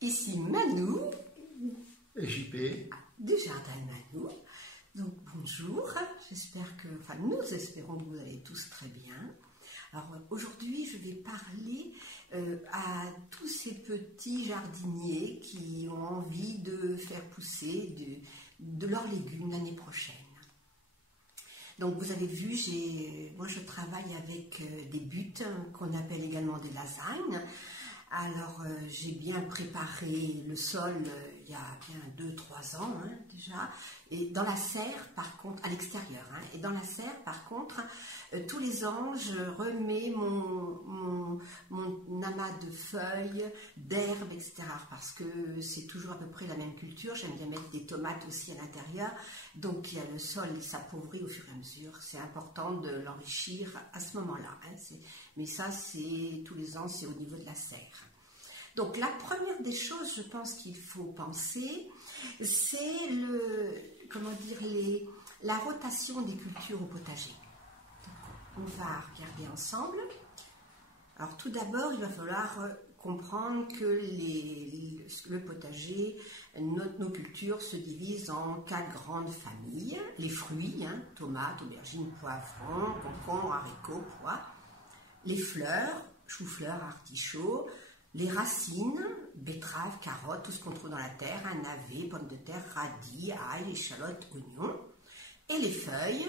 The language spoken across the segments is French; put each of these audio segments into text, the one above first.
Ici Manou et JP du Jardin Manou. Donc bonjour, j'espère que, nous espérons que vous allez tous très bien. Alors aujourd'hui je vais parler à tous ces petits jardiniers qui ont envie de faire pousser de leurs légumes l'année prochaine. Donc vous avez vu, moi je travaille avec des buts qu'on appelle également des lasagnes. Alors j'ai bien préparé le sol il y a bien 2-3 ans déjà, et dans la serre par contre, à l'extérieur, et dans la serre par contre, tous les ans je remets mon amas de feuilles, d'herbes, etc. parce que c'est toujours à peu près la même culture. J'aime bien mettre des tomates aussi à l'intérieur, donc il y a le sol, il s'appauvrit au fur et à mesure. C'est important de l'enrichir à ce moment-là, mais ça c'est tous les ans, c'est au niveau de la serre. Donc la première des choses, je pense qu'il faut penser, c'est la rotation des cultures au potager. Donc, on va regarder ensemble. Alors tout d'abord, il va falloir comprendre que le potager, nos cultures se divisent en 4 grandes familles. Les fruits, tomates, aubergines, poivrons, concombres, haricots, pois. Les fleurs, choux-fleurs, artichauts. Les racines, betteraves, carottes, tout ce qu'on trouve dans la terre, navets, pommes de terre, radis, ail, échalotes, oignons. Et les feuilles,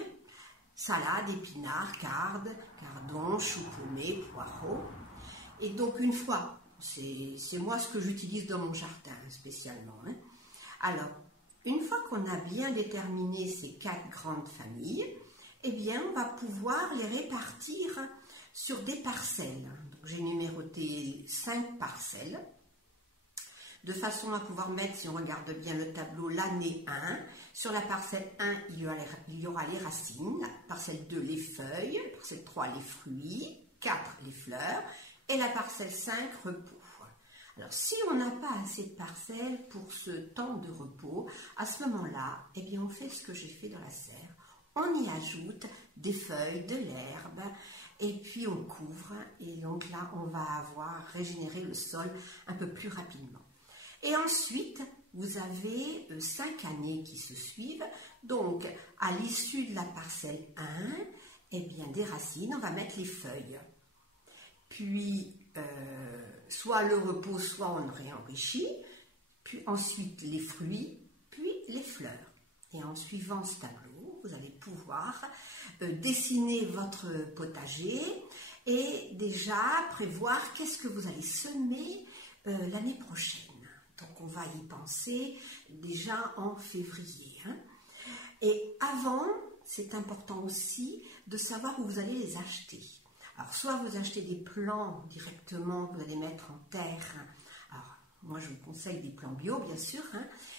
salade, épinards, cardes, cardons, choux paumés, poireaux. Et donc une fois, c'est moi ce que j'utilise dans mon jardin spécialement. Alors, une fois qu'on a bien déterminé ces 4 grandes familles, eh bien on va pouvoir les répartir sur des parcelles. J'ai numéroté 5 parcelles, de façon à pouvoir mettre, si on regarde bien le tableau, l'année 1. Sur la parcelle 1, il y aura les racines, la parcelle 2, les feuilles, la parcelle 3, les fruits, 4, les fleurs, et la parcelle 5, repos. Alors, si on n'a pas assez de parcelles pour ce temps de repos, à ce moment-là, eh bien, on fait ce que j'ai fait dans la serre. On y ajoute des feuilles, de l'herbe, et puis on couvre, et donc là on va avoir régénéré le sol un peu plus rapidement. Et ensuite vous avez 5 années qui se suivent. Donc à l'issue de la parcelle 1, eh bien des racines, on va mettre les feuilles, puis soit le repos, soit on réenrichit, puis ensuite les fruits, puis les fleurs. Et en suivant ce tableau, vous allez pouvoir dessiner votre potager et déjà prévoir qu'est-ce que vous allez semer l'année prochaine. Donc on va y penser déjà en février. Et avant, c'est important aussi de savoir où vous allez les acheter. Alors soit vous achetez des plants directement que vous allez mettre en terre. Alors moi je vous conseille des plants bio bien sûr,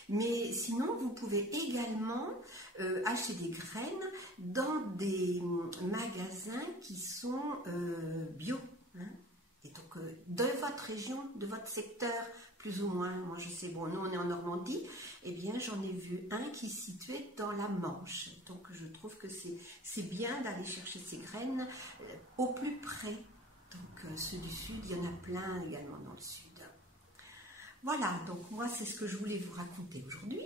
mais sinon vous pouvez également acheter des graines dans des magasins qui sont bio. Et donc de votre région, de votre secteur plus ou moins. Moi je sais, bon, nous on est en Normandie, et bien j'en ai vu un qui est situé dans la Manche. Donc je trouve que c'est bien d'aller chercher ces graines au plus près. Donc ceux du sud, il y en a plein également dans le sud. Voilà, donc moi c'est ce que je voulais vous raconter aujourd'hui.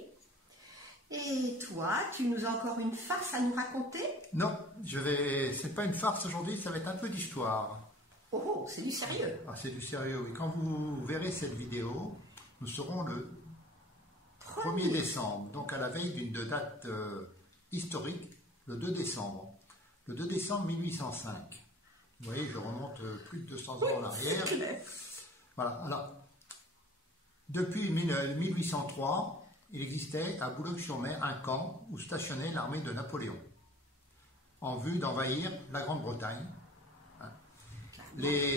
Et toi, tu nous as encore une farce à nous raconter? Non, c'est pas une farce aujourd'hui, ça va être un peu d'histoire. Oh, c'est du sérieux. Ah, c'est du sérieux, oui. Quand vous verrez cette vidéo, nous serons le 1er décembre, donc à la veille d'une date historique, le 2 décembre. Le 2 décembre 1805. Vous voyez, je remonte plus de 200 ans en arrière. Voilà, alors, depuis 1803, il existait à Boulogne-sur-Mer un camp où stationnait l'armée de Napoléon, en vue d'envahir la Grande-Bretagne.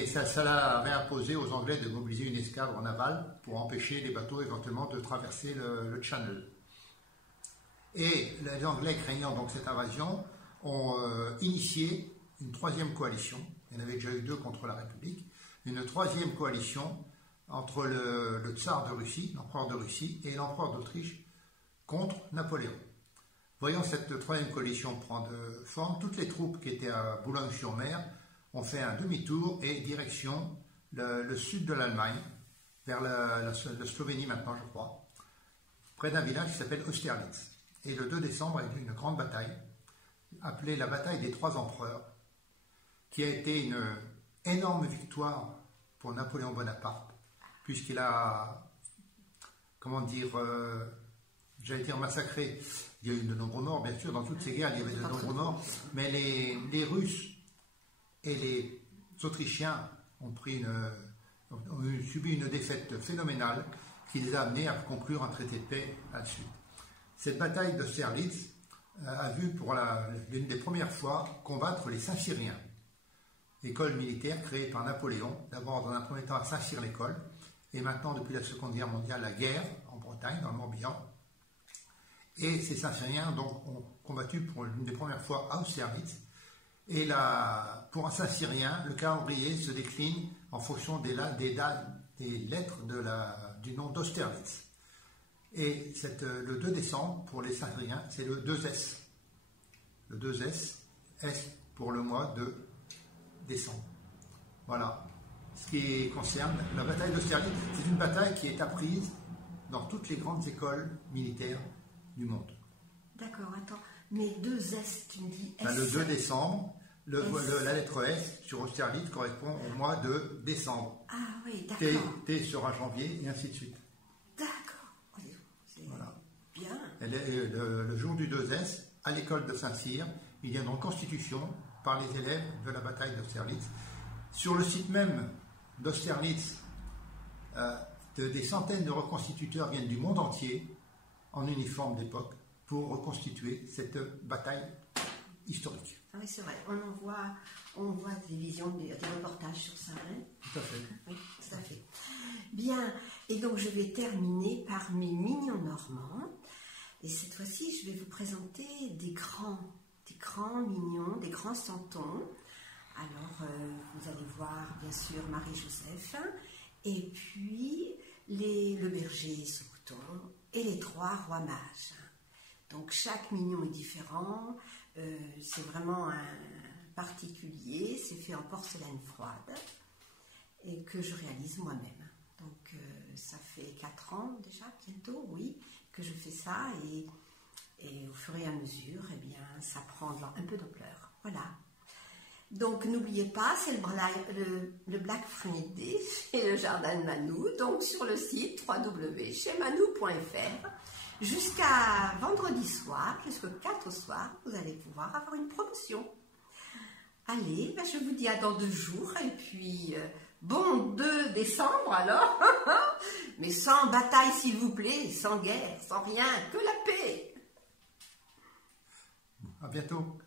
Ça avait imposé aux Anglais de mobiliser une escadre en aval pour empêcher les bateaux éventuellement de traverser le Channel. Et les Anglais, craignant donc cette invasion, ont initié une 3e coalition. Il y en avait déjà eu 2 contre la République. Une 3e coalition entre le tsar de Russie, l'empereur de Russie, et l'empereur d'Autriche contre Napoléon. Voyant cette 3e coalition prendre forme, toutes les troupes qui étaient à Boulogne-sur-Mer ont fait un demi-tour et direction le sud de l'Allemagne, vers la Slovénie maintenant, je crois, près d'un village qui s'appelle Austerlitz. Et le 2 décembre, il y a eu une grande bataille, appelée la bataille des 3 empereurs, qui a été une énorme victoire pour Napoléon Bonaparte, puisqu'il a, comment dire, j'allais dire massacré. Il y a eu de nombreux morts, bien sûr, dans toutes ces guerres, il y avait de nombreux morts, mais les Russes et les Autrichiens ont subi une défaite phénoménale qui les a amenés à conclure un traité de paix à la suite. Cette bataille d'Austerlitz a vu pour l'une des premières fois combattre les Saint-Cyriens, école militaire créée par Napoléon, d'abord dans un premier temps à Saint-Cyr-l'École, et maintenant depuis la Seconde Guerre mondiale la guerre en Bretagne, dans le Morbihan. Et ces Saint-Cyriens donc, ont combattu pour l'une des premières fois à Austerlitz. Et pour un Saint-Cyrien, le calendrier se décline en fonction des lettres du nom d'Austerlitz. Et le 2 décembre, pour les Saint-Cyriens, c'est le 2S. Le 2S, S pour le mois de décembre. Voilà. Ce qui concerne la bataille d'Austerlitz, c'est une bataille qui est apprise dans toutes les grandes écoles militaires du monde. D'accord, attends. Mais 2S, tu me dis S. Le 2 décembre, la lettre S sur Austerlitz correspond au mois de décembre. Ah oui, d'accord. T sera janvier, et ainsi de suite. D'accord. Voilà. Bien. Le jour du 2S, à l'école de Saint-Cyr, il y a une reconstitution par les élèves de la bataille d'Austerlitz. Sur le site même d'Austerlitz, des centaines de reconstituteurs viennent du monde entier, en uniforme d'époque, pour reconstituer cette bataille historique. Ah oui, c'est vrai. On voit des visions, des reportages sur ça. Hein. Tout à fait. Oui, tout à fait. Bien. Et donc, je vais terminer par mes mignons normands. Et cette fois-ci, je vais vous présenter des grands mignons, des grands santons. Alors, vous allez voir, bien sûr, Marie-Joseph, et puis le berger Sauveton et les 3 rois mages. Donc, chaque mignon est différent. C'est vraiment un particulier. C'est fait en porcelaine froide et que je réalise moi-même. Donc, ça fait 4 ans déjà, bientôt, oui, que je fais ça. Et au fur et à mesure, eh bien, ça prend un peu d'ampleur. Voilà. Donc, n'oubliez pas, c'est le Black Friday chez le Jardin de Manou, donc sur le site www.manou.fr. Jusqu'à vendredi soir, jusqu'au 4 au soir, vous allez pouvoir avoir une promotion. Allez, ben je vous dis à dans 2 jours, et puis bon 2 décembre alors, mais sans bataille s'il vous plaît, sans guerre, sans rien, que la paix. À bientôt.